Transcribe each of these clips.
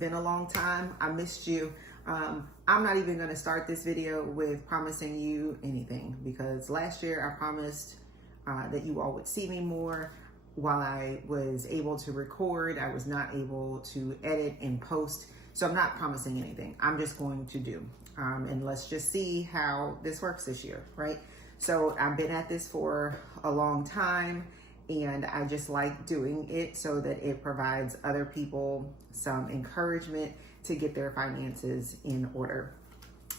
been a long time. I missed you. I'm not even going to start this video with promising you anything, because last year I promised that you all would see me more. While I was able to record, I was not able to edit and post. So I'm not promising anything. I'm just going to do. And let's just see how this works this year, right? So I've been at this for a long time, and I just like doing it so that it provides other people some encouragement to get their finances in order.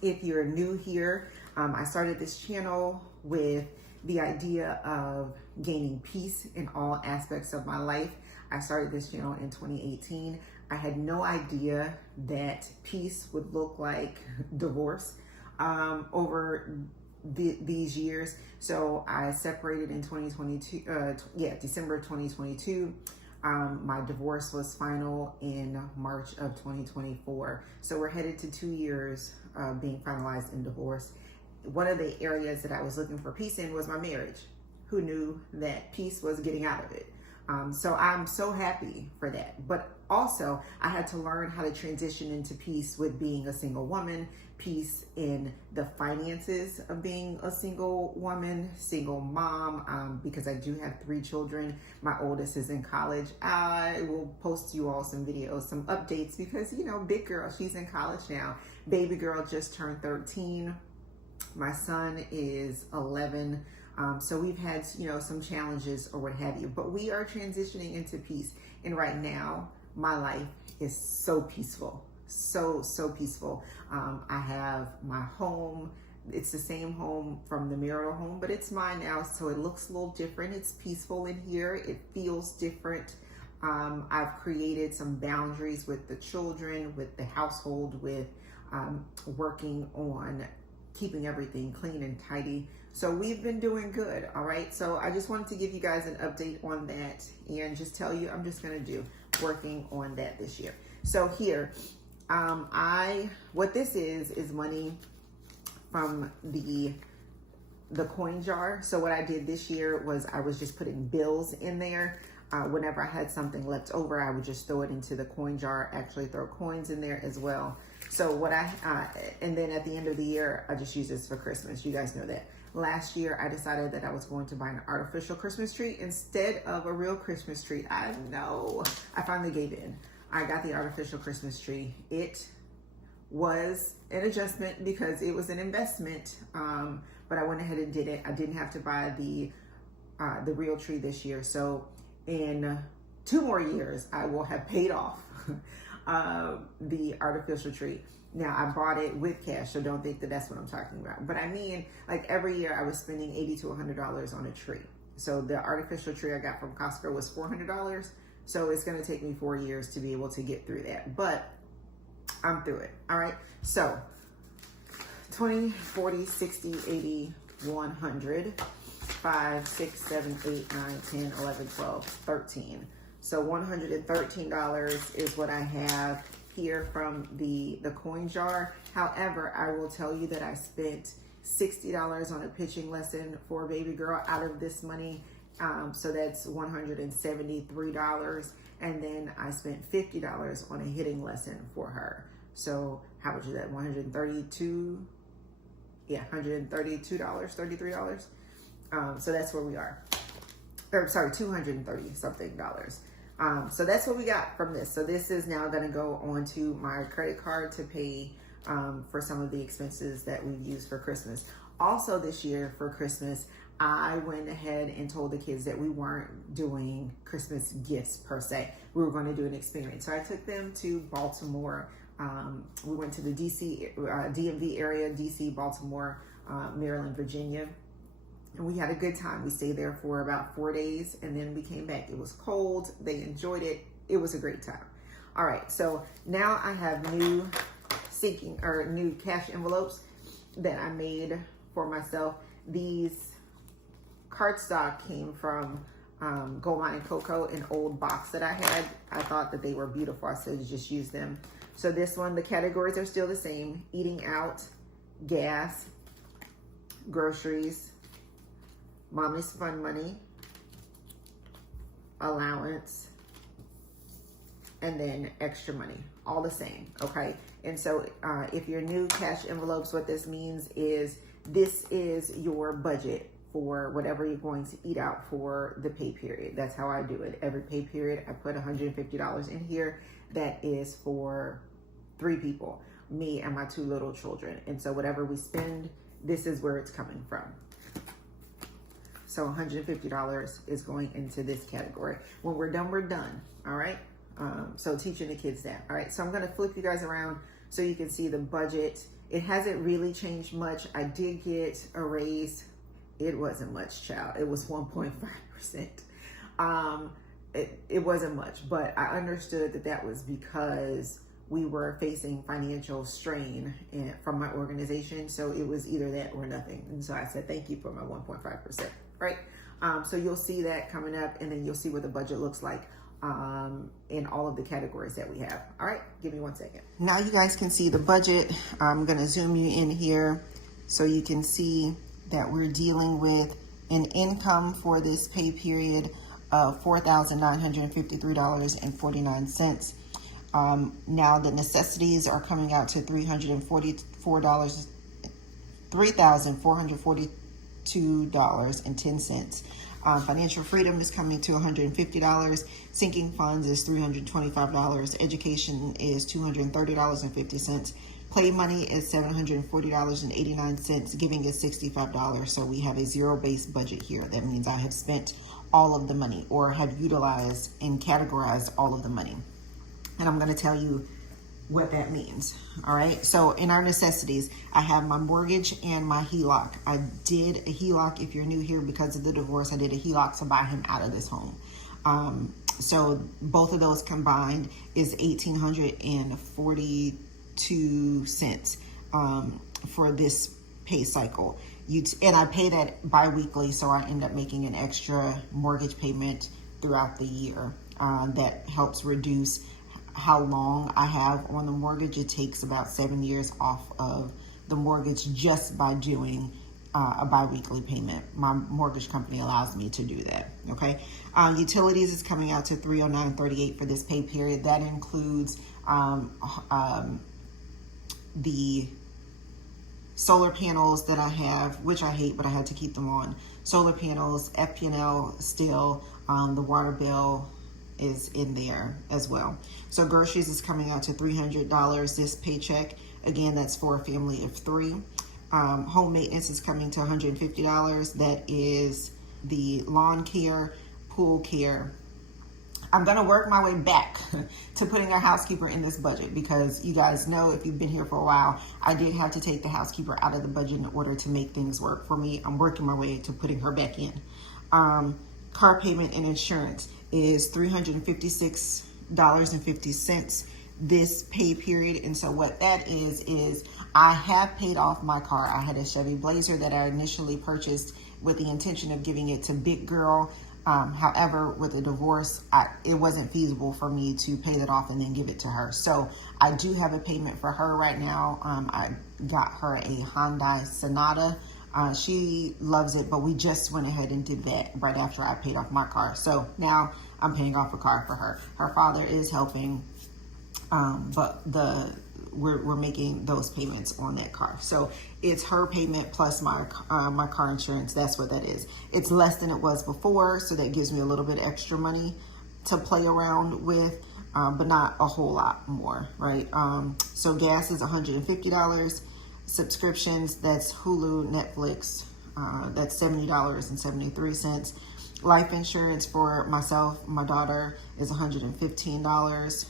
If you're new here, I started this channel with the idea of gaining peace in all aspects of my life. I started this channel in 2018. I had no idea that peace would look like divorce over these years. So I separated in 2022, December 2022. My divorce was final in March of 2024. So we're headed to 2 years being finalized in divorce. One of the areas that I was looking for peace in was my marriage. Who knew that peace was getting out of it? So I'm so happy for that. But also, I had to learn how to transition into peace with being a single woman, peace in the finances of being a single woman, single mom, because I do have 3 children. My oldest is in college. I will post you all some videos, some updates, because, you know, big girl, she's in college now. Baby girl just turned 13. My son is 11. So we've had, you know, some challenges or what have you, but we are transitioning into peace. And right now, my life is so peaceful, so peaceful. I have my home. It's the same home from the marital home, but it's mine now. So it looks a little different. It's peaceful in here. It feels different. I've created some boundaries with the children, with the household, with working on keeping everything clean and tidy. So we've been doing good. All right. So I just wanted to give you guys an update on that and just tell you, I'm just going to do working on that this year. So here, what this is money from the coin jar. So what I did this year was I was just putting bills in there. Whenever I had something left over, I would just throw it into the coin jar, actually throw coins in there as well. So what and then at the end of the year, I just use this for Christmas. You guys know that. Last year, I decided that I was going to buy an artificial Christmas tree instead of a real Christmas tree. I know, I finally gave in. I got the artificial Christmas tree. It was an adjustment because it was an investment, but I went ahead and did it. I didn't have to buy the real tree this year. So in 2 more years, I will have paid off the artificial tree. Now, I bought it with cash, so don't think that that's what I'm talking about. But I mean, like every year I was spending $80 to $100 on a tree. So the artificial tree I got from Costco was $400. So it's going to take me 4 years to be able to get through that. But I'm through it. All right. So 20, 40, 60, 80, 100, 5, 6, 7, 8, 9, 10, 11, 12, 13. So $113 is what I have here from the coin jar. However, I will tell you that I spent $60 on a pitching lesson for a baby girl out of this money. So that's $173. And then I spent $50 on a hitting lesson for her. So how much is that? $132? Yeah, $132, $33. So that's where we are. Or sorry, $230 something. So that's what we got from this. So this is now going to go onto my credit card to pay for some of the expenses that we've used for Christmas. Also this year for Christmas, I went ahead and told the kids that we weren't doing Christmas gifts per se. We were going to do an experience. So I took them to Baltimore. We went to the DC, DMV area, DC, Baltimore, Maryland, Virginia. And we had a good time. We stayed there for about 4 days and then we came back. It was cold. They enjoyed it. It was a great time. All right. So now I have new cash envelopes that I made for myself. These cardstock came from Gold Mine and Cocoa, an old box that I had. I thought that they were beautiful. I said to just use them. So this one, the categories are still the same. Eating out, gas, groceries, mommy's fun money, allowance, and then extra money, all the same, okay? And so if you're new, cash envelopes, what this means is this is your budget for whatever you're going to eat out for the pay period. That's how I do it. Every pay period, I put $150 in here. That is for 3 people, me and my 2 little children. And so whatever we spend, this is where it's coming from. So $150 is going into this category. When we're done, all right? So teaching the kids that, all right? So I'm gonna flip you guys around so you can see the budget. It hasn't really changed much. I did get a raise. It wasn't much, child. It was 1.5%. It wasn't much, but I understood that was because we were facing financial strain from my organization. So it was either that or nothing. And so I said, thank you for my 1.5%, right? So you'll see that coming up, and then you'll see what the budget looks like in all of the categories that we have. All right, give me 1 second. Now you guys can see the budget. I'm gonna zoom you in here so you can see that we're dealing with an income for this pay period of $4,953.49. Now the necessities are coming out to $3,442.10. Financial freedom is coming to $150. Sinking funds is $325. Education is $230.50. Play money is $740.89. Giving is $65. So we have a zero-based budget here. That means I have spent all of the money or have utilized and categorized all of the money. And I'm going to tell you what that means. All right. So in our necessities, I have my mortgage and my HELOC. I did a HELOC. If you're new here because of the divorce, I did a HELOC to buy him out of this home. So both of those combined is $1,842 for this pay cycle. And I pay that bi-weekly, so I end up making an extra mortgage payment throughout the year. That helps reduce how long I have on the mortgage. It takes about 7 years off of the mortgage just by doing a bi-weekly payment. My mortgage company allows me to do that, okay? Utilities is coming out to $309.38 for this pay period. That includes the solar panels that I have, which I hate, but I had to keep them on. Solar panels, FP&L still, the water bill is in there as well. So groceries is coming out to $300 this paycheck. Again, that's for a family of 3. Home maintenance is coming to $150. That is the lawn care, pool care. I'm gonna work my way back to putting a housekeeper in this budget because you guys know, if you've been here for a while, I did have to take the housekeeper out of the budget in order to make things work for me. I'm working my way to putting her back in. Car payment and insurance is $356.50 this pay period. And so what that is I have paid off my car. I had a Chevy Blazer that I initially purchased with the intention of giving it to Big Girl. However, with a divorce, it wasn't feasible for me to pay that off and then give it to her. So I do have a payment for her right now. I got her a Hyundai Sonata. She loves it, but we just went ahead and did that right after I paid off my car. So now I'm paying off a car for her. Her father is helping, but we're making those payments on that car. So it's her payment plus my car insurance. That's what that is. It's less than it was before, so that gives me a little bit extra money to play around with, but not a whole lot more, right? So gas is $150. Subscriptions, that's Hulu, Netflix, that's $70.73. Life insurance for myself, my daughter, is $115.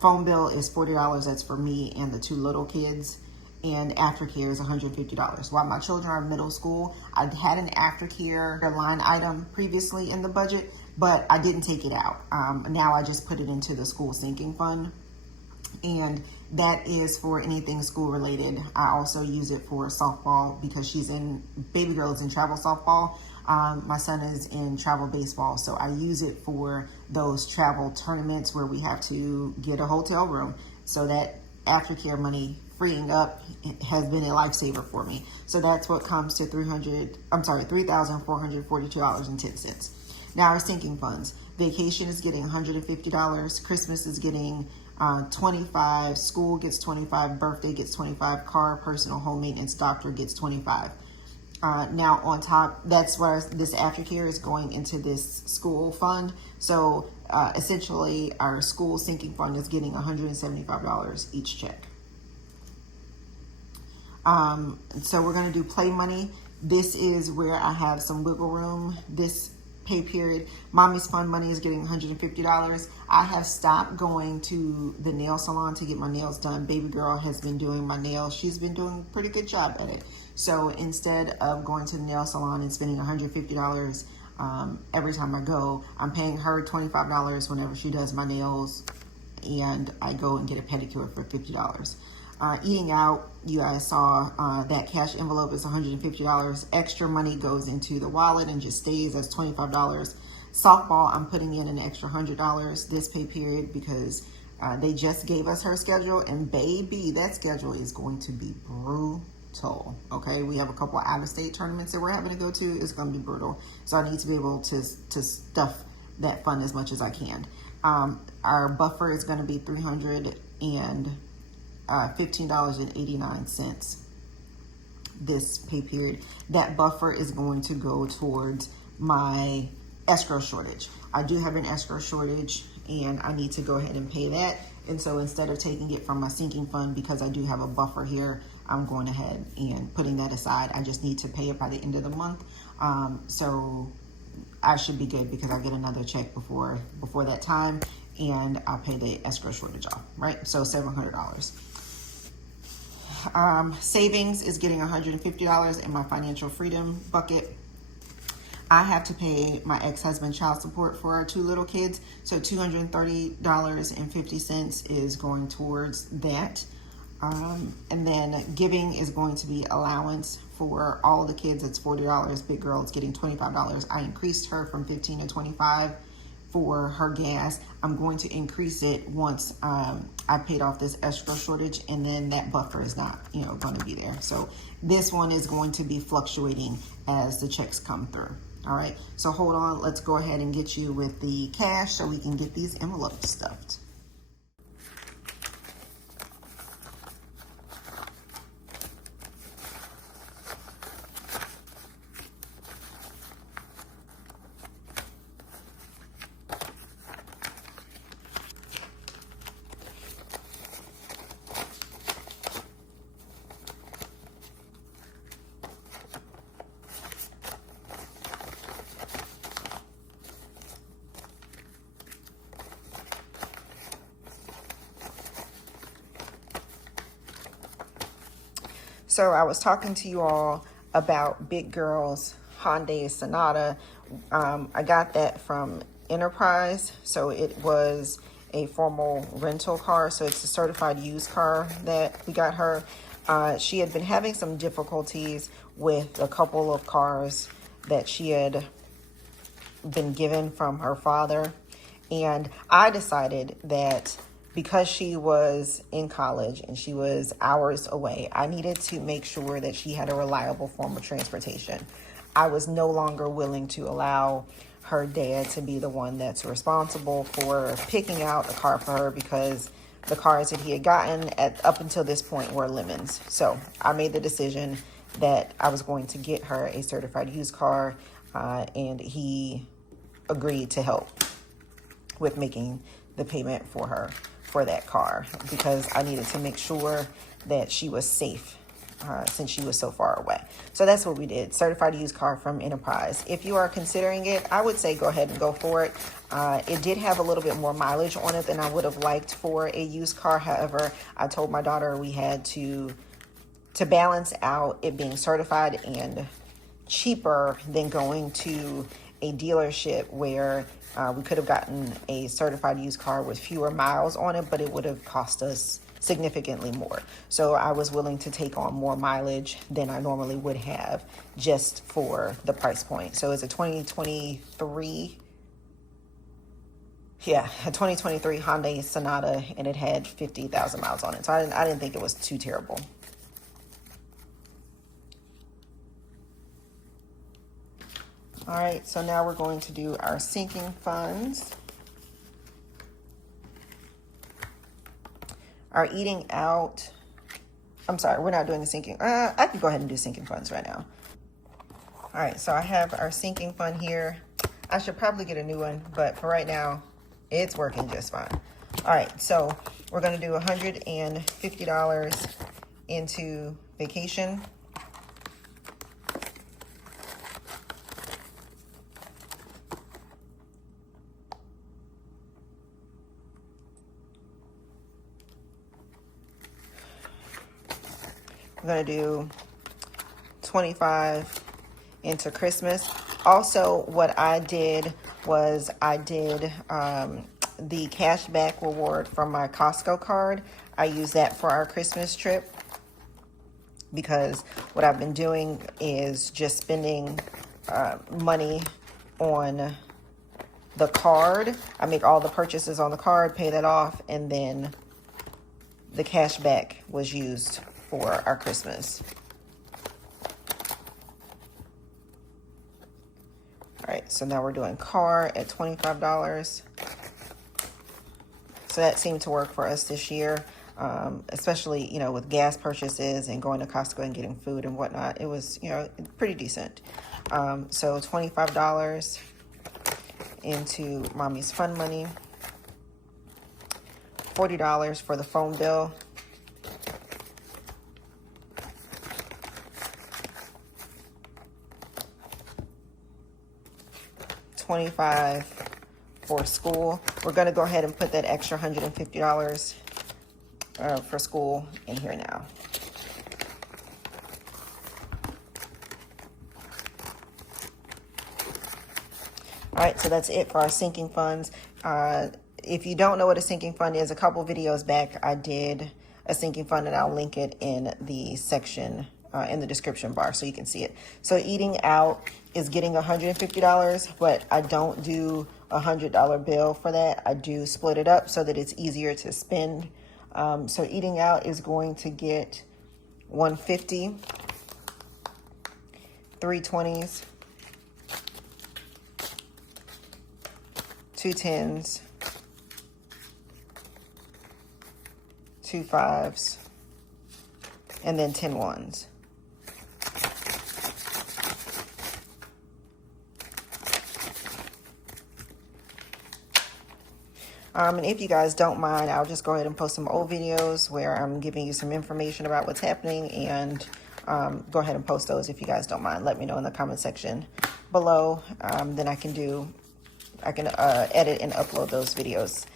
Phone bill is $40. That's for me and the 2 little kids. And aftercare is $150. While my children are in middle school, I had an aftercare line item previously in the budget, but I didn't take it out. Now I just put it into the school sinking fund. And that is for anything school related. I also use it for softball because baby girl is in travel softball. My son is in travel baseball. So I use it for those travel tournaments where we have to get a hotel room. So that aftercare money freeing up has been a lifesaver for me. So that's what comes to $3,442.10. Now our sinking funds. Vacation is getting $150. Christmas is getting 25. School gets 25. Birthday gets 25. Car, personal, home maintenance, doctor gets 25. Now on top, that's where this aftercare is going into this school fund. So essentially our school sinking fund is getting $175 each check. So we're going to do play money. This is where I have some wiggle room. This pay period, mommy's fun money is getting $150. I have stopped going to the nail salon to get my nails done. Baby girl has been doing my nails. She's been doing a pretty good job at it. So instead of going to the nail salon and spending $150 every time I go, I'm paying her $25 whenever she does my nails, and I go and get a pedicure for $50. Eating out, you guys saw that cash envelope is $150. Extra money goes into the wallet and just stays as $25. Softball, I'm putting in an extra $100 this pay period because they just gave us her schedule, and baby, that schedule is going to be brutal. Okay, we have a couple of out-of-state tournaments that we're having to go to. It's going to be brutal, so I need to be able to stuff that fund as much as I can. Our buffer is going to be $315.89 this pay period. That buffer is going to go towards my escrow shortage. I do have an escrow shortage and I need to go ahead and pay that. And so instead of taking it from my sinking fund, because I do have a buffer here, I'm going ahead and putting that aside. I just need to pay it by the end of the month. So I should be good because I get another check before that time, and I'll pay the escrow shortage off, right? So $700. Savings is getting $150 in my financial freedom bucket. I have to pay my ex-husband child support for our two little kids. So $230.50 is going towards that. And then giving is going to be allowance for all the kids. It's $40. Big girl is getting $25. I increased her from $15 to $25 for her gas. I'm going to increase it once I paid off this escrow shortage, and then that buffer is not, going to be there. So this one is going to be fluctuating as the checks come through. All right, so hold on. Let's go ahead and get you with the cash so we can get these envelopes stuffed. So I was talking to you all about Big Girl's Hyundai Sonata. I got that from Enterprise. So it was a formal rental car. So it's a certified used car that we got her. She had been having some difficulties with a couple of cars that she had been given from her father. And I decided that because she was in college and she was hours away, I needed to make sure that she had a reliable form of transportation. I was no longer willing to allow her dad to be the one that's responsible for picking out a car for her, because the cars that he had gotten up until this point were lemons. So I made the decision that I was going to get her a certified used car, and he agreed to help with making the payment for her for that car, because I needed to make sure that she was safe since she was so far away. So that's what we did. Certified used car from Enterprise. If you are considering it, I would say go ahead and go for it. It did have a little bit more mileage on it than I would have liked for a used car. However, I told my daughter we had to balance out it being certified and cheaper than going to a dealership where we could have gotten a certified used car with fewer miles on it, but it would have cost us significantly more. So I was willing to take on more mileage than I normally would have just for the price point. So it's a 2023 Hyundai Sonata, and it had 50,000 miles on it. So I didn't think it was too terrible. All right, so now we're going to do our sinking funds. Our eating out. I'm sorry, we're not doing the sinking. I can go ahead and do sinking funds right now. All right, so I have our sinking fund here. I should probably get a new one, but for right now, it's working just fine. All right, so we're gonna do $150 into vacation. I'm gonna do 25 into Christmas. Also, what I did was I did the cashback reward from my Costco card. I use that for our Christmas trip because what I've been doing is just spending money on the card. I make all the purchases on the card, pay that off, and then the cashback was used for our Christmas. All right, so now we're doing car at $25. So that seemed to work for us this year, especially, you know, with gas purchases and going to Costco and getting food and whatnot. It was, you know, pretty decent. So $25 into mommy's fun money, $40 for the phone bill, $25 for school. We're going to go ahead and put that extra $150 for school in here now. All right, so that's it for our sinking funds. If you don't know what a sinking fund is, a couple videos back I did a sinking fund, and I'll link it in the section in the description bar so you can see it. So eating out is getting $150, but I don't do a $100 bill for that. I do split it up so that it's easier to spend. So eating out is going to get $150, 3 20s, 2 10s, 2 5s, and then 10 1s. And if you guys don't mind, I'll just go ahead and post some old videos where I'm giving you some information about what's happening, and go ahead and post those if you guys don't mind. Let me know in the comment section below. Then I can edit and upload those videos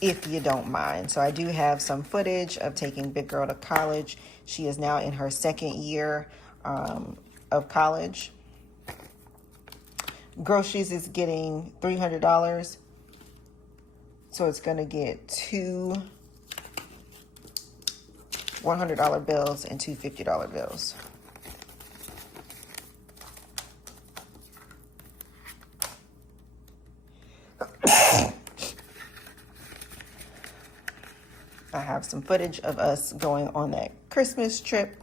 if you don't mind. So I do have some footage of taking Big Girl to college. She is now in her 2nd year of college. Groceries is getting $300. So it's going to get 2 $100 bills and 2 $50 bills. I have some footage of us going on that Christmas trip.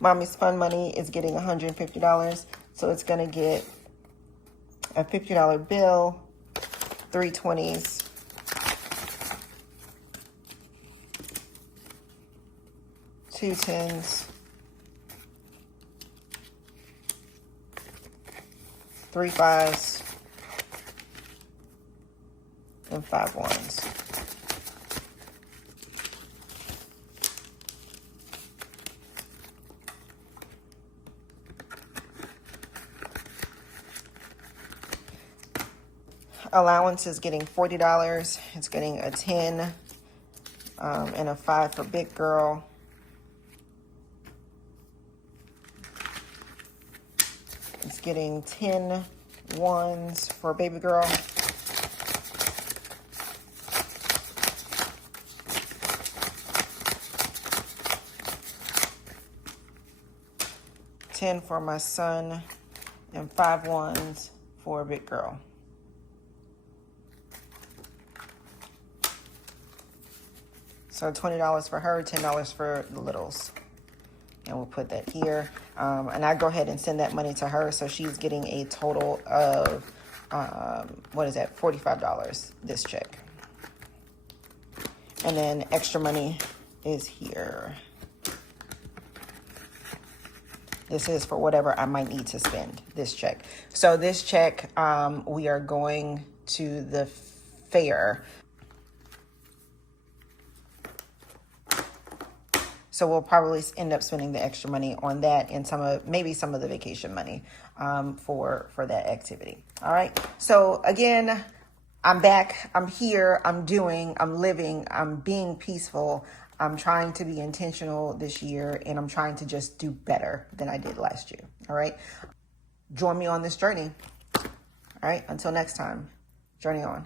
Mommy's fun money is getting $150. So it's going to get a $50 bill, 3 20s, 2 10s, 3 5s, and 5 1s. Allowance is getting $40. It's getting a 10 and a 5 for Big Girl. It's getting 10 1s for Baby Girl. $10 for my son and 5 1s for Big Girl. So $20 for her, $10 for the littles. and we'll put that here. And I go ahead and send that money to her. So she's getting a total of, what is that? $45 this check. And then extra money is here. This is for whatever I might need to spend, this check. So this check, we are going to the fair. So we'll probably end up spending the extra money on that and maybe some of the vacation money for that activity. All right. So again, I'm back. I'm here. I'm living. I'm being peaceful. I'm trying to be intentional this year, and I'm trying to just do better than I did last year. All right. Join me on this journey. All right. Until next time, journey on.